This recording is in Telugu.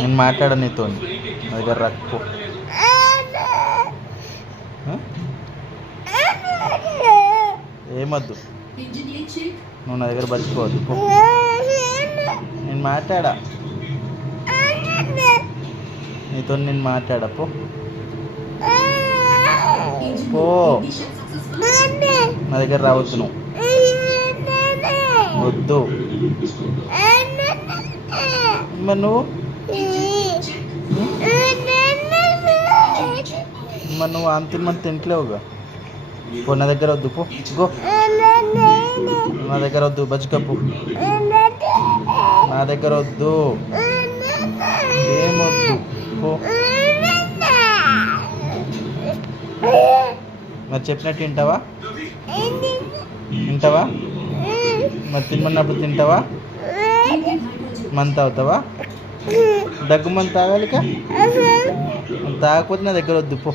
నేను మాట్లాడ నీతో నా దగ్గర రాకపో. ఏమొద్దు, నువ్వు నా దగ్గర బతికోవద్దు పో. నేను మాట్లాడా నీతో, నేను మాట్లాడా పో పో. నా దగ్గర రావద్దు నువ్వు, వద్దు. మరి నువ్వు అంత తింటలేవుగా. పో, నా దగ్గర వద్దు పో. గో, నా దగ్గర వద్దు, బతుకప్పు. నా దగ్గర వద్దు, ఏమొద్దు పో. మరి చెప్పినట్టు వింటావా? మరి తినమన్నప్పుడు తింటావా? మంత్ అవుతావా? దగ్గు మంత్ తాగాలిక, తాగకపోతే నా దగ్గర వద్దు పో.